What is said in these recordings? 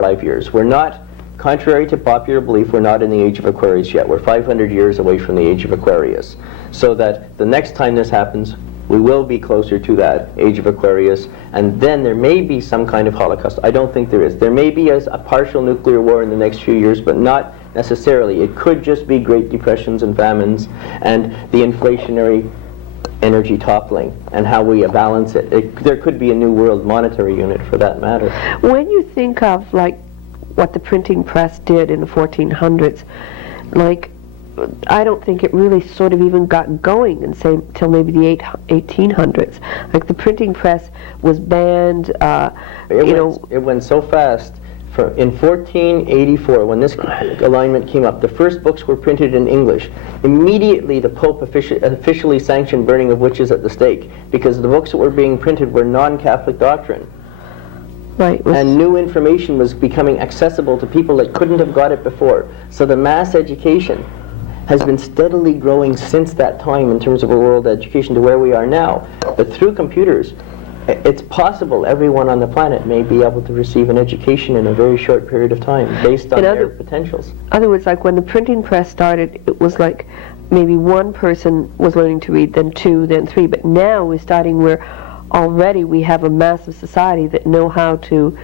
5 years. We're not, contrary to popular belief, we're not in the age of Aquarius yet. We're 500 years away from the age of Aquarius. So that the next time this happens, we will be closer to that age of Aquarius, and then there may be some kind of Holocaust. I don't think there is. There may be a partial nuclear war in the next few years, but not necessarily. It could just be Great Depressions and famines and the inflationary energy toppling and how we balance it. There could be a new world monetary unit for that matter. When you think of like what the printing press did in the 1400s, like I don't think it really sort of even got going until maybe the 1800s. Like the printing press was banned. It went so fast. In 1484, when this alignment came up, the first books were printed in English. Immediately, the Pope officially sanctioned burning of witches at the stake, because the books that were being printed were non-Catholic doctrine. Right. And new information was becoming accessible to people that couldn't have got it before. So the mass education has been steadily growing since that time in terms of a world education to where we are now. But through computers, it's possible everyone on the planet may be able to receive an education in a very short period of time based on their potentials. In other words, like when the printing press started, it was like maybe one person was learning to read, then two, then three, but now we're starting where already we have a massive society that know how to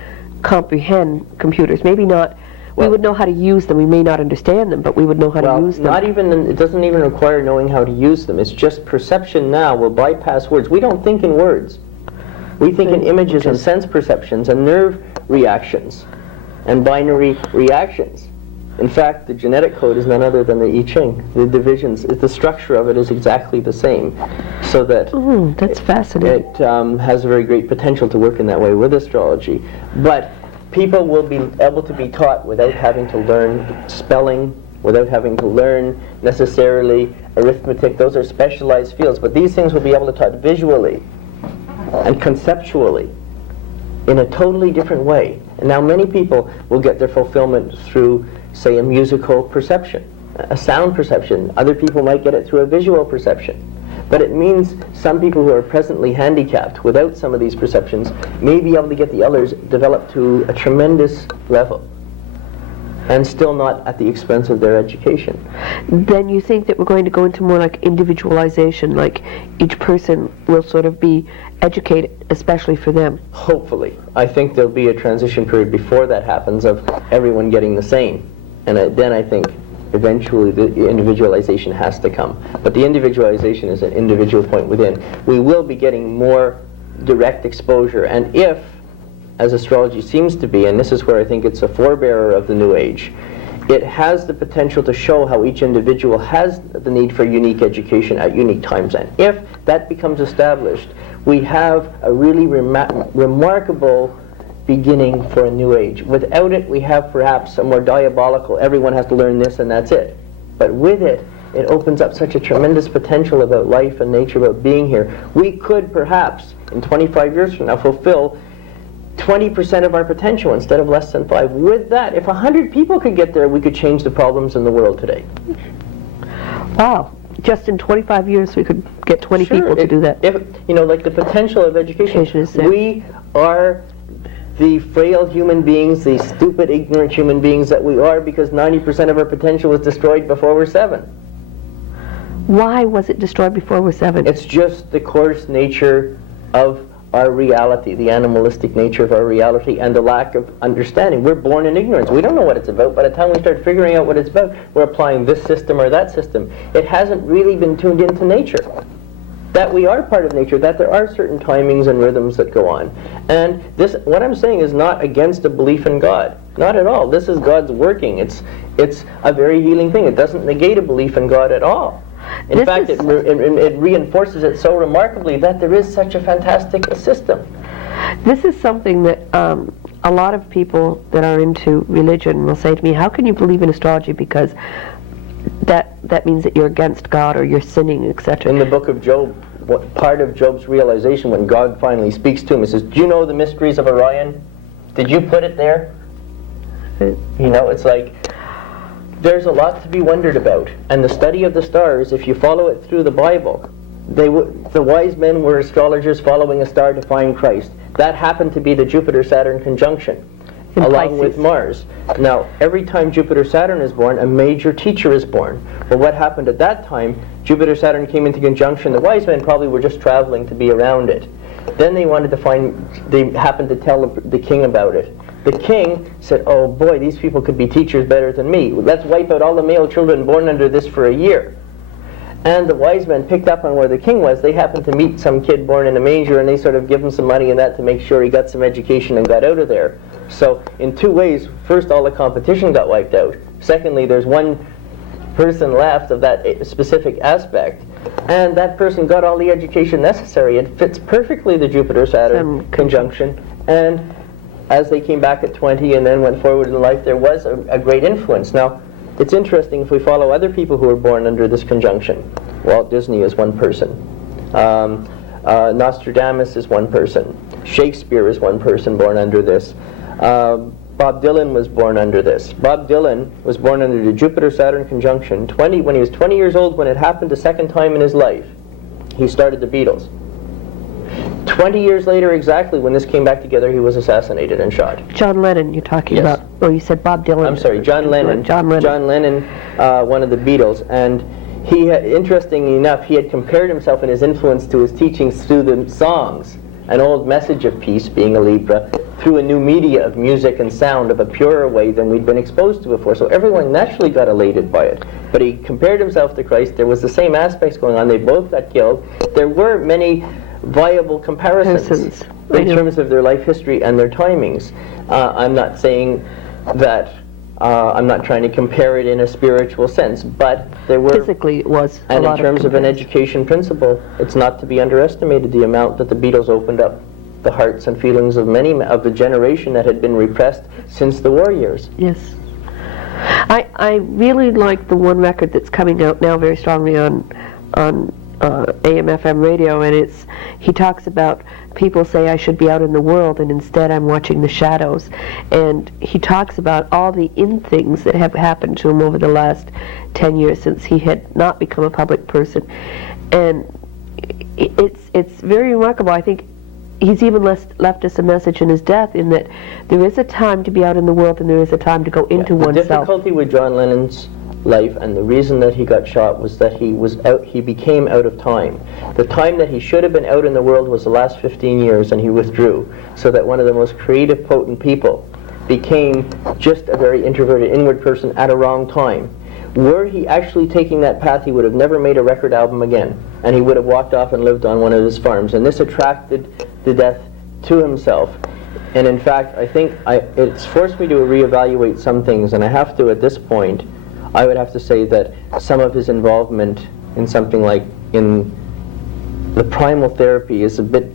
comprehend computers. Maybe not, we would know how to use them. We may not understand them, but we would know how to use them. It doesn't even require knowing how to use them. It's just perception now will bypass words. We don't think in words. We think in images and sense perceptions and nerve reactions and binary reactions. In fact, the genetic code is none other than the I Ching. The divisions, the structure of it is exactly the same. So that that's fascinating. It has a very great potential to work in that way with astrology. But people will be able to be taught without having to learn spelling, without having to learn necessarily arithmetic. Those are specialized fields. But these things will be able to taught visually and conceptually in a totally different way. And now many people will get their fulfillment through, say, a musical perception, a sound perception. Other people might get it through a visual perception. But it means some people who are presently handicapped without some of these perceptions may be able to get the others developed to a tremendous level, and still not at the expense of their education. Then you think that we're going to go into more like individualization, like each person will sort of be educated especially for them? Hopefully. I think there'll be a transition period before that happens of everyone getting the same. And then I think eventually the individualization has to come. But the individualization is an individual point within. We will be getting more direct exposure, and if, as astrology seems to be, and this is where I think it's a forebearer of the New Age, it has the potential to show how each individual has the need for unique education at unique times. And if that becomes established, we have a really remarkable beginning for a New Age. Without it, we have perhaps a more diabolical, everyone has to learn this and that's it. But with it, it opens up such a tremendous potential about life and nature, about being here. We could perhaps, in 25 years from now, fulfill 20% of our potential instead of less than 5. With that, if 100 people could get there, we could change the problems in the world today. Wow. Just in 25 years we could get 20 people to do that. If, like the potential of education. We are the frail human beings, the stupid, ignorant human beings that we are, because 90% of our potential was destroyed before we're 7. Why was it destroyed before we're 7? It's just the coarse nature of our reality, the animalistic nature of our reality, and the lack of understanding. We're born in ignorance. We don't know what it's about. By the time we start figuring out what it's about, we're applying this system or that system. It hasn't really been tuned into nature. That we are part of nature, that there are certain timings and rhythms that go on. And this, what I'm saying, is not against a belief in God. Not at all. This is God's working. It's a very healing thing. It doesn't negate a belief in God at all. In fact, it reinforces it so remarkably that there is such a fantastic system. This is something that a lot of people that are into religion will say to me, how can you believe in astrology, because that means that you're against God or you're sinning, etc. In the book of Job, what part of Job's realization when God finally speaks to him, he says, do you know the mysteries of Orion? Did you put it there? It's like, there's a lot to be wondered about. And the study of the stars, if you follow it through the Bible, the wise men were astrologers following a star to find Christ. That happened to be the Jupiter-Saturn conjunction. along with Mars. Now, every time Jupiter-Saturn is born, a major teacher is born. But what happened at that time, Jupiter-Saturn came into conjunction. The wise men probably were just traveling to be around it. Then they happened to tell the king about it. The king said, oh boy, these people could be teachers better than me. Let's wipe out all the male children born under this for a year. And the wise men picked up on where the king was. They happened to meet some kid born in a manger, and they sort of give him some money and that to make sure he got some education and got out of there. So in two ways, first, all the competition got wiped out. Secondly, there's one person left of that specific aspect, and that person got all the education necessary. It fits perfectly the Jupiter-Saturn conjunction, and as they came back at 20 and then went forward in life, there was a great influence. Now, it's interesting if we follow other people who were born under this conjunction. Walt Disney is one person. Nostradamus is one person. Shakespeare is one person born under this. Bob Dylan was born under this. Bob Dylan was born under the Jupiter-Saturn conjunction. When he was 20 years old, when it happened the second time in his life, he started the Beatles. 20 years later exactly, when this came back together, he was assassinated and shot. John Lennon, you're talking about. Oh, you said Bob Dylan. I'm sorry, John Lennon. John Lennon. John Lennon, one of the Beatles. And he had, interestingly enough, he had compared himself and his influence to his teachings through the songs. An old message of peace, being a Libra, through a new media of music and sound of a purer way than we'd been exposed to before. So everyone naturally got elated by it. But he compared himself to Christ. There was the same aspects going on. They both got killed. There were many viable comparisons in terms of their life history and their timings. I'm not saying that, I'm not trying to compare it in a spiritual sense, but there were... Physically it was and in terms of an education principle, it's not to be underestimated the amount that the Beatles opened up the hearts and feelings of many of the generation that had been repressed since the war years. Yes. I really like the one record that's coming out now very strongly on AM/FM radio, and he talks about people say I should be out in the world and instead I'm watching the shadows, and he talks about all the things that have happened to him over the last 10 years since he had not become a public person, and it's very remarkable. I think he's even left us a message in his death in that there is a time to be out in the world and there is a time to go into oneself. The difficulty with John Lennon's life, and the reason that he got shot, was that he became out of time. The time that he should have been out in the world was the last 15 years, and he withdrew, so that one of the most creative, potent people became just a very introverted, inward person at a wrong time. Were he actually taking that path, he would have never made a record album again, and he would have walked off and lived on one of his farms, and this attracted the death to himself. And in fact, I think it's forced me to reevaluate some things, and I have to at this point. I would have to say that some of his involvement in something like in the primal therapy is a bit,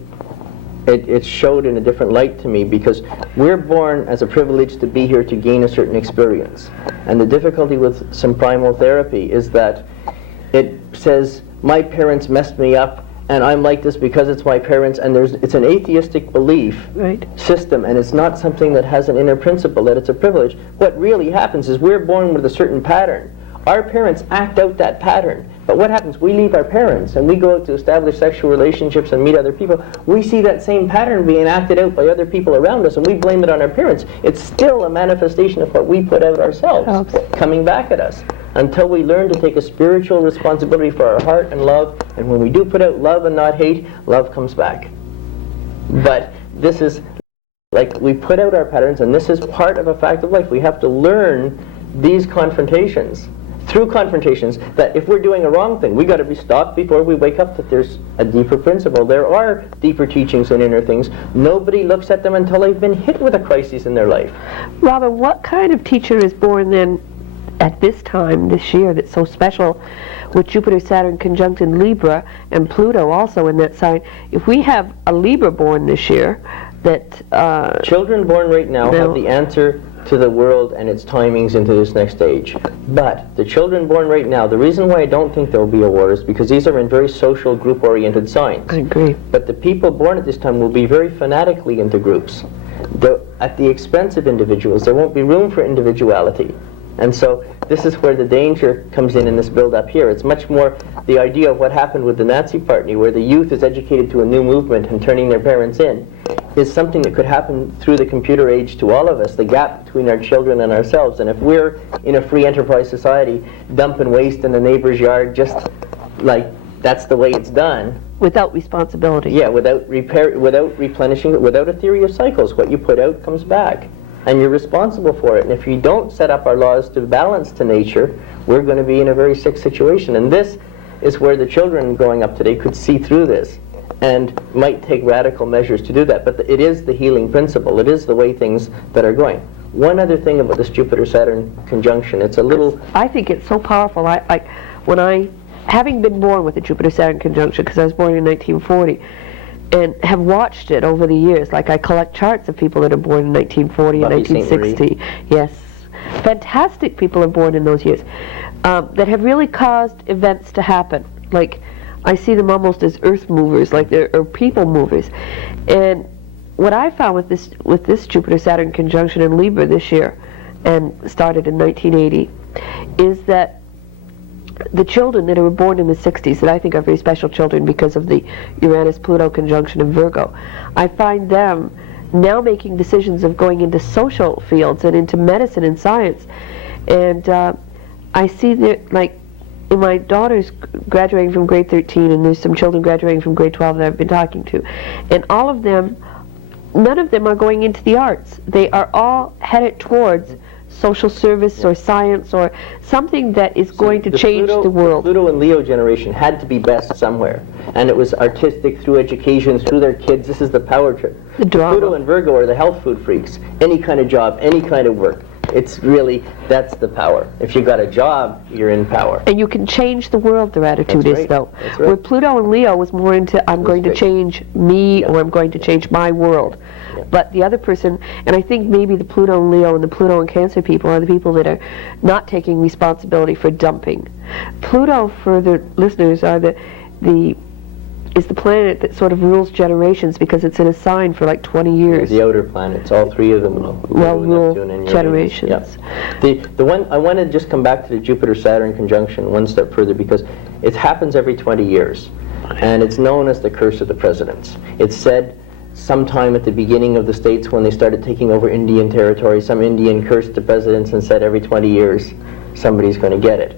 it showed in a different light to me, because we're born as a privilege to be here to gain a certain experience. And the difficulty with some primal therapy is that it says, my parents messed me up and I'm like this because it's my parents, and it's an atheistic belief system, and it's not something that has an inner principle, that it's a privilege. What really happens is we're born with a certain pattern. Our parents act out that pattern. But what happens? We leave our parents and we go out to establish sexual relationships and meet other people. We see that same pattern being acted out by other people around us, and we blame it on our parents. It's still a manifestation of what we put out ourselves, coming back at us. Until we learn to take a spiritual responsibility for our heart and love, and when we do put out love and not hate, love comes back. But this is, like, we put out our patterns, and this is part of a fact of life. We have to learn these confrontations, through confrontations, that if we're doing a wrong thing, we got to be stopped before we wake up that there's a deeper principle. There are deeper teachings and inner things. Nobody looks at them until they've been hit with a crisis in their life. Robin, what kind of teacher is born then at this time, this year, that's so special, with Jupiter-Saturn conjunct in Libra and Pluto also in that sign? If we have a Libra born this year, that... Children born right now have the answer to the world and its timings into this next age. But the children born right now, the reason why I don't think there will be a war is because these are in very social, group-oriented signs. I agree. But the people born at this time will be very fanatically into groups. At the expense of individuals. There won't be room for individuality. And so this is where the danger comes in this build-up here. It's much more the idea of what happened with the Nazi Party, where the youth is educated to a new movement and turning their parents in. is something that could happen through the computer age to all of us, the gap between our children and ourselves. And if we're in a free enterprise society dumping waste in the neighbor's yard just like that's the way it's done, Without responsibility. yeah, without replenishing, without a theory of cycles, what you put out comes back. And you're responsible for it. And if you don't set up our laws to balance to nature, we're going to be in a very sick situation. And this is where the children growing up today could see through this and might take radical measures to do that. But it is the healing principle. It is the way things that are going. One other thing about this Jupiter-Saturn conjunction, it's a little... I think it's so powerful. Having been born with the Jupiter-Saturn conjunction, because I was born in 1940, and have watched it over the years, like I collect charts of people that are born in 1940 and Buffy 1960. Yes. Fantastic people are born in those years, that have really caused events to happen. Like, I see them almost as earth movers, like they're people movers. And what I found with this Jupiter-Saturn conjunction in Libra this year, and started in 1980, is that the children that were born in the 60s, that I think are very special children because of the Uranus-Pluto conjunction in Virgo, I find them now making decisions of going into social fields and into medicine and science. And I see that, like, in my daughter's graduating from grade 13, and there's some children graduating from grade 12 that I've been talking to. And all of them, none of them are going into the arts. They are all headed towards social service or science or something that is going to change the world. The Pluto and Leo generation had to be best somewhere. And it was artistic through education, through their kids. This is the power trip. The drama. Pluto and Virgo are the health food freaks. Any kind of job, any kind of work. It's really, that's the power. If you've got a job, you're in power. And you can change the world, their attitude That's is, right. though. That's right. Where Pluto and Leo was more into, I'm going to great. change me, or I'm going to change my world. Yeah. But the other person, and I think maybe the Pluto and Leo and the Pluto and Cancer people are the people that are not taking responsibility for dumping. Pluto, for the listeners, are is the planet that sort of rules generations because it's in a sign for like 20 years. The outer planets, all three of them Well, rule Neptune and Uranus. generations. Yeah. The one I want to just come back to the Jupiter-Saturn conjunction one step further, because it happens every 20 years, and it's known as the curse of the presidents. It's said sometime at the beginning of the states when they started taking over Indian territory, some Indian cursed the presidents and said every 20 years somebody's going to get it.